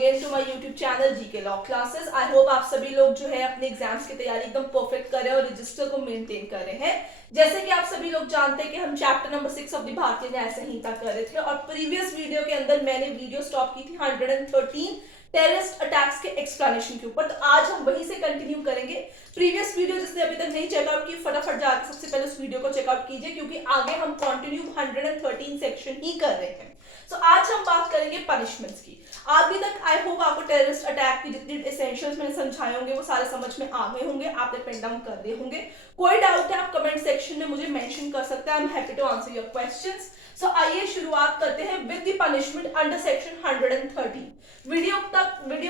Again to my YouTube channel GK law classes. I hope आप सभी लोग जो है अपने एग्जाम्स की तैयारी एकदम परफेक्ट कर रहे हैं और रजिस्टर को मेंटेन कर रहे हैं। जैसे कि आप सभी लोग जानते हैं कि हम चैप्टर नंबर 6 ऑफ द भारतीय न्याय संहिता कर रहे थे और प्रीवियस वीडियो के अंदर मैंने वीडियो स्टॉप की थी 113 टेररिस्ट अटैक्स के एक्सप्लेनेशन के ऊपर। तो आज हम वहीं से कंटिन्यू करेंगे। प्रीवियस वीडियो जिसने अभी तक नहीं चेकआउट की फटाफट जाकर सबसे पहले उस वीडियो को चेकआउट कीजिए, क्योंकि आगे हम कंटिन्यू 113 सेक्शन ही कर रहे हैं। तो आज हम बात करेंगे पनिशमेंट्स की। अभी तक आई होप आपको टेररिस्ट अटैक की जितनी एसेंशियल्स मैंने समझाए होंगे वो सारे समझ में आ गए होंगे, आपने पेन डाउन कर दिए होंगे। कोई डाउट है आप कमेंट सेक्शन में मुझे मेंशन कर सकते हैं। I am happy to answer your questions. So आइए शुरुआत करते हैं with the punishment under section 130। Video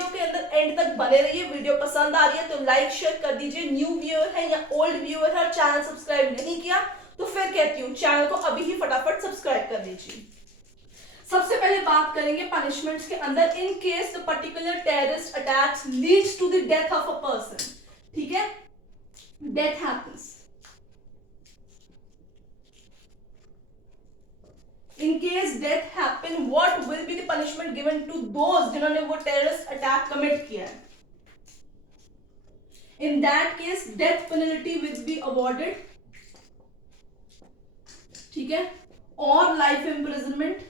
के अंदर एंड तक बने रहिए। वीडियो पसंद आ रही है तो लाइक शेयर कर दीजिए। न्यू व्यूअर है या ओल्ड व्यूअर है और चैनल सब्सक्राइब नहीं किया तो फिर कहती हूँ चैनल को अभी ही फटाफट सब्सक्राइब कर दीजिए। सबसे पहले बात करेंगे पनिशमेंट्स के अंदर। In case the particular terrorist attacks leads to the death of a person, ठीक है, death happens. In case death happen, what will be the punishment given to those जिन्होंने वो terrorist attack commit किया है? In that case, death penalty will be awarded, ठीक है, और life imprisonment।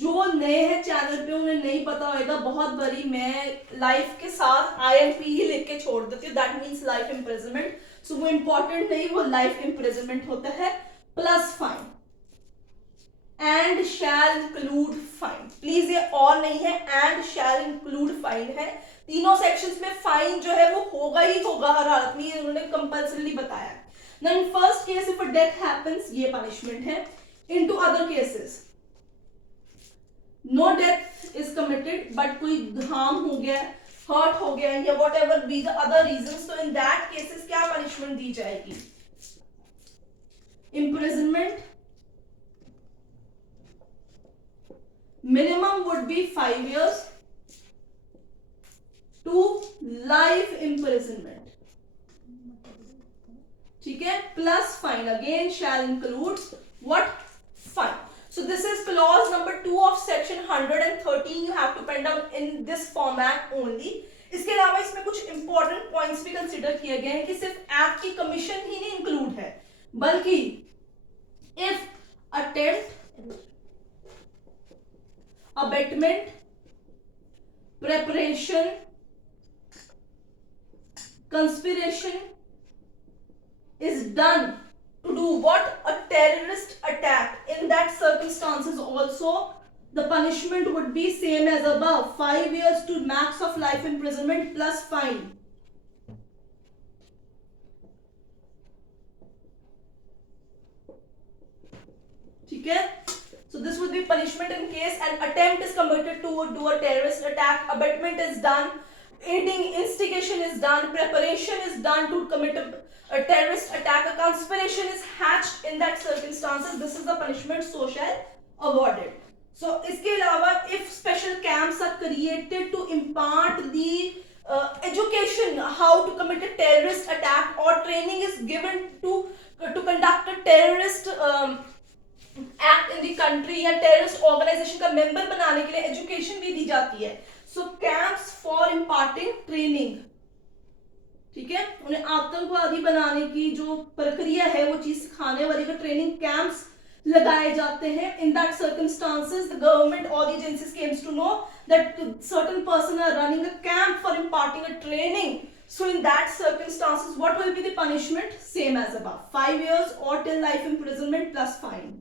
जो नए हैं चैनल पे उन्हें नहीं पता होगा, बहुत बड़ी मैं लाइफ के साथ IMP ही लिख के छोड़ देती हूँ, दैट मीन्स लाइफ इम्प्रिजनमेंट। सो वो इंपॉर्टेंट नहीं, वो लाइफ इम्प्रिजनमेंट होता है plus fine and shall include fine. Please ये और नहीं है, एंड शैल इंक्लूड फाइन है। तीनों सेक्शंस में फाइन जो है वो होगा ही होगा हर हालत में, ये उन्होंने कंपल्सरी बताया है। Now in first case if a death happens, ये पनिशमेंट है। In two other cases no death is committed but कोई हार्म हो गया, हर्ट हो गया या whatever be the other reason, तो इन दैट केसेस क्या पनिशमेंट दी जाएगी? Imprisonment, minimum would be 5 years to life imprisonment, ठीक है, plus fine. Again shall include what? Fine. So this is clause number 2 of section 113. You have to pen down in this format only. इसके अलावा इसमें कुछ important points भी consider किए गए हैं कि सिर्फ एक्ट की कमीशन ही नहीं इंक्लूड है, बल्कि if attempt, abetment, preparation, conspiration is done to do what? A terrorist attack. In that circumstances also the punishment would be same as above, 5 years to max of life imprisonment plus fine. ठीक है, so this would be punishment in case an attempt is committed to do a terrorist attack, abetment is done, aiding instigation is done, preparation is done to commit a terrorist attack, a conspiration is hatched. In that circumstances this is the punishment so shall awarded. So इसके अलावा if special camps are created to impart the education how to commit a terrorist attack, or training is given to conduct a terrorist act in the country, या terrorist organization का member बनाने के लिए education भी दी जाती है। So camps for imparting training, ठीक है, उन्हें आतंकवादी बनाने की जो प्रक्रिया है वो चीज सिखाने वाली का ट्रेनिंग कैंप्स लगाए जाते हैं। In that circumstances the government और agencies comes to know that certain person are running a camp for imparting a training. So in that circumstances what will be the punishment? Same as above, 5 years or till life imprisonment plus fine.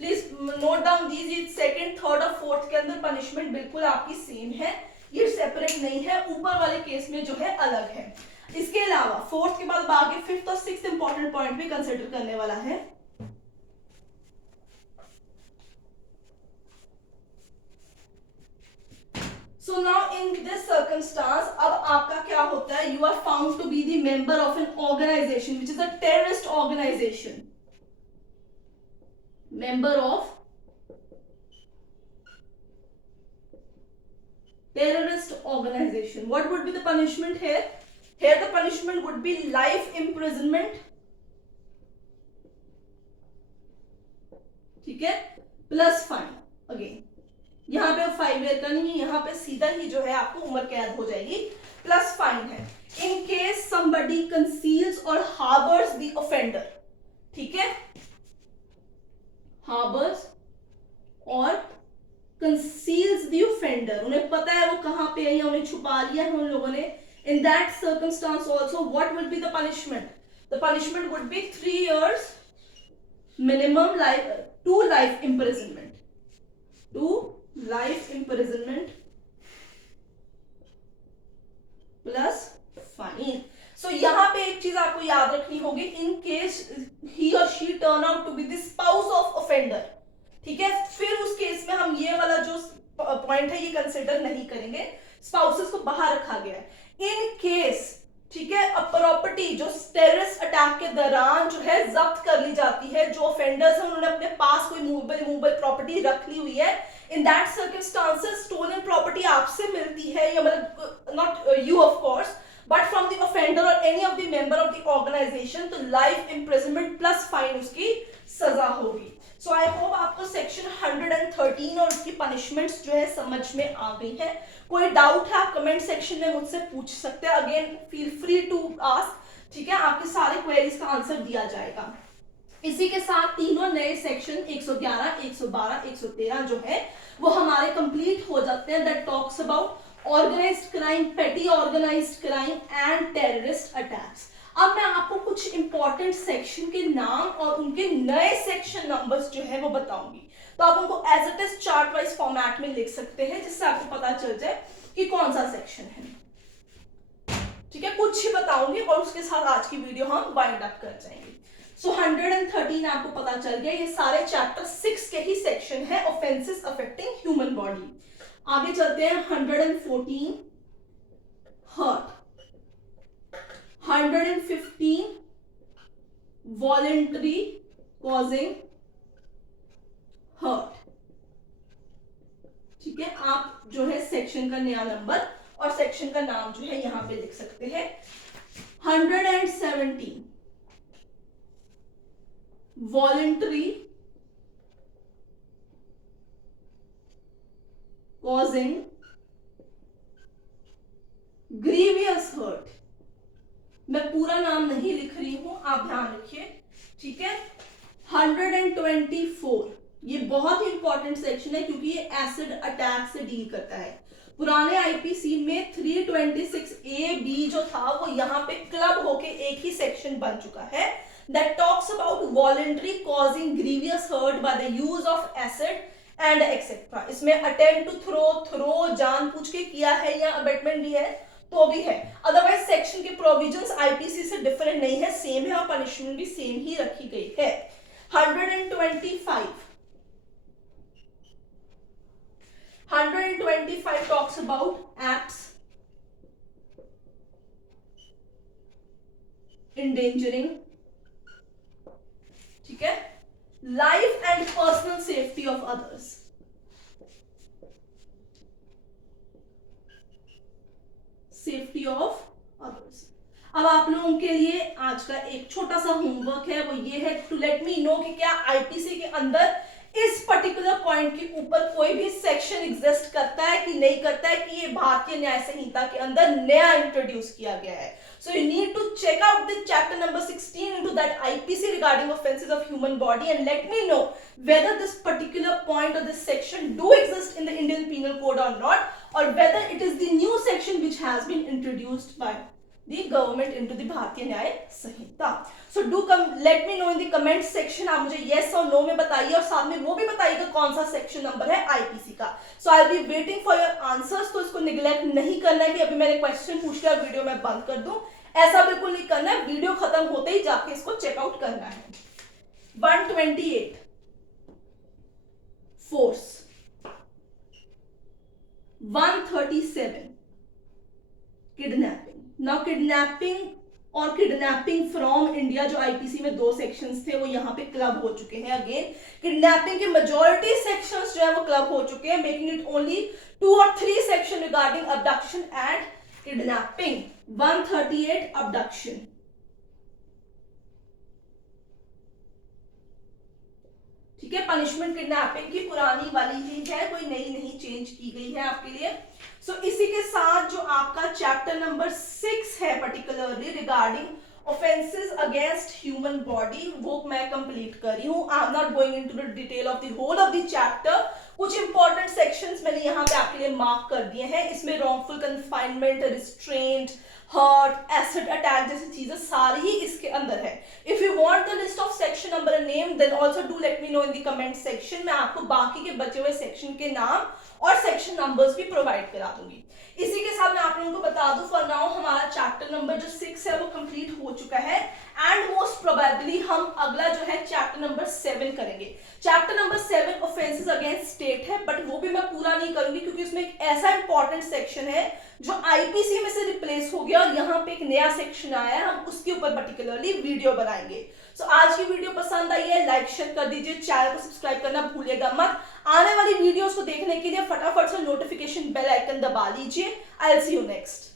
Please note down दीजिए, second, third और fourth के अंदर punishment बिल्कुल आपकी same है, ये separate नहीं है, ऊपर वाले केस में जो है अलग है। इसके अलावा फोर्थ के बाद आगे फिफ्थ और सिक्स्थ इंपॉर्टेंट पॉइंट भी कंसिडर करने वाला है। So now in this circumstance अब आपका क्या होता है? You are found to be the member of an organization which is a terrorist organization, member of terrorist organization. What would be the punishment here? Here the punishment would be life imprisonment ठीक है, plus fine again, यहाँ पे 5 year का नहीं है, यहाँ पे सीधा ही जो है आपको उम्र कैद हो जाएगी, प्लस फाइन है। इन केस समबडी कंसील्स और हार्बर्स द ऑफेंडर, ठीक है, हार्बर्स और कंसील्स द ऑफेंडर, उन्हें पता है वो कहां पे है या उन्हें छुपा लिया है उन लोगों ने, in that circumstance also what will be the punishment? The punishment would be 3 years minimum life to life imprisonment, to life imprisonment plus fine. So यहाँ पे एक चीज आपको याद रखनी होगी, इन केस ही और she turn out to be the spouse of offender, ठीक है, फिर उस केस में हम ये वाला जो पॉइंट है ये कंसिडर नहीं करेंगे, स्पाउसेस को बाहर रखा गया है। इन केस, ठीक है, अ प्रॉपर्टी जो टेररिस्ट अटैक के दौरान जो है जब्त कर ली जाती है, जो ऑफेंडर्स हैं उन्होंने अपने पास कोई मूवेबल प्रॉपर्टी रख ली हुई है, in that circumstances stolen property आपसे मिलती है, या मतलब not you of course but from the offender और any of the member of the organisation, तो लाइफ इम्प्रिजनमेंट प्लस फाइन उसकी सजा होगी। सो आई होप आपको सेक्शन 113 और उसकी पनिशमेंट्स जो है समझ में आ गई है। कोई डाउट है आप कमेंट सेक्शन में मुझसे पूछ सकते हैं, again feel free to ask, ठीक है, आपके सारे क्वेरीज का आंसर दिया जाएगा। इसी के साथ तीनों नए सेक्शन 111, 112, 113 जो है वो हमारे कंप्लीट हो जाते हैं, that talks about organised crime, petty organised crime and terrorist attacks. अब मैं आपको कुछ इंपॉर्टेंट सेक्शन के नाम और उनके नए सेक्शन नंबर्स जो है वो बताऊंगी, तो आप उनको as it is chart wise format में लिख सकते हैं, जिससे आपको पता चल जाए कि कौन सा सेक्शन है, ठीक है, कुछ ही बताऊंगी और उसके साथ आज की वीडियो हम वाइंड अप कर जाएंगे। सो 113 आपको पता चल गया, ये सारे चैप्टर 6 के ही सेक्शन है, ऑफेंसेस अफेक्टिंग ह्यूमन बॉडी। आगे चलते हैं 114 हर्ट, 115 वॉलेंटरी कॉजिंग हर्ट, ठीक है, आप जो है सेक्शन का नया नंबर और सेक्शन का नाम जो है यहां पे लिख सकते हैं। 117 वॉलेंटरी कॉजिंग ग्रीवियस हर्ट, मैं पूरा नाम नहीं लिख रही हूं, आप ध्यान रखिए, ठीक है। 124 ये बहुत ही इंपॉर्टेंट सेक्शन है क्योंकि ये एसिड अटैक से डील करता है। पुराने आईपीसी में 326A-B जो था वो यहाँ पे क्लब होके एक ही सेक्शन बन चुका है, that talks about voluntary causing grievous hurt by the use of acid and etc. इसमें attempt to throw जानबूझ के किया है या अबेटमेंट भी है तो भी है, अदरवाइज सेक्शन के प्रोविजंस आईपीसी से डिफरेंट नहीं है, सेम है और पनिशमेंट भी सेम ही रखी गई है। 125 talks about acts endangering, ठीक है, life and personal safety of others, safety of others. अब आप लोगों के लिए आज का एक छोटा सा होमवर्क है, वो ये है टू लेट मी नो कि क्या आईपीसी के अंदर इस पर्टिकुलर पॉइंट के ऊपर कोई भी सेक्शन एग्जिस्ट करता है कि नहीं करता है, कि ये भारतीय न्याय संहिता के अंदर नया इंट्रोड्यूस किया गया है। So you need to check out the chapter number 16 into that IPC regarding offenses of human body and let me know whether this particular point or this section do exist in the Indian Penal Code or not, or whether it is the new section which has been introduced by the government into the Bharatiya Nyaya Sanhita. So do let me know in the comment section, आप मुझे yes और no में बताइए और साथ में वो भी बताइएगा कौन सा सेक्शन नंबर है आईपीसी का। So I'll be waiting for your answers, तो इसको निगलेक्ट नहीं करना है कि अभी मैंने क्वेश्चन पूछ लिया वीडियो में बंद कर दूं, ऐसा बिल्कुल नहीं करना है, वीडियो खत्म होते ही जाके इसको चेकआउट करना है। 128 फोर्स, 137 किडनैपिंग। नाउ किडनैपिंग और किडनैपिंग फ्रॉम इंडिया जो आईपीसी में 2 सेक्शंस थे वो यहाँ पे क्लब हो चुके हैं। अगेन किडनैपिंग के मेजॉरिटी सेक्शंस जो है वो क्लब हो चुके हैं, making it only 2 or 3 section regarding abduction and kidnapping. 138 abduction, ठीक है, पनिशमेंट किडनैपिंग की पुरानी वाली ही है, कोई नई नहीं चेंज की गई है आपके लिए। सो इसी के साथ जो आपका चैप्टर नंबर 6 है particularly regarding offences against human body, वो मैं कंप्लीट कर रही हूँ। I am not going into the detail of the whole of the chapter. कुछ इंपॉर्टेंट सेक्शंस मैंने यहाँ पे आपके लिए मार्क कर दिए हैं। इसमें wrongful confinement, restraint, hurt, acid attack जैसी चीजें सारी ही इसके अंदर है। If you want the list of section number and name then also do let me know in the comment section. मैं आपको बाकी के बचे हुए सेक्शन के नाम और सेक्शन नंबर्स भी प्रोवाइड करा दूंगी। इसी के साथ मैं आप लोगों को बता दूं फॉर नाउ हमारा चैप्टर नंबर जो 6 है वो कंप्लीट हो चुका है एंड मोस्ट प्रोबेबली हम अगला जो है चैप्टर नंबर 7 करेंगे। Chapter number 7 offences against state है, बट वो भी मैं पूरा नहीं करूंगी क्योंकि उसमें एक ऐसा इंपॉर्टेंट सेक्शन है जो आईपीसी में से रिप्लेस हो गया और यहाँ पे एक नया सेक्शन आया है, हम उसके ऊपर पर्टिकुलरली वीडियो बनाएंगे। सो आज की वीडियो पसंद आई है लाइक शेयर कर दीजिए, चैनल को सब्सक्राइब करना भूलिएगा मत। आने वाली वीडियोस को देखने के लिए फटाफट से नोटिफिकेशन बेल आइकन दबा लीजिए। I will see you next.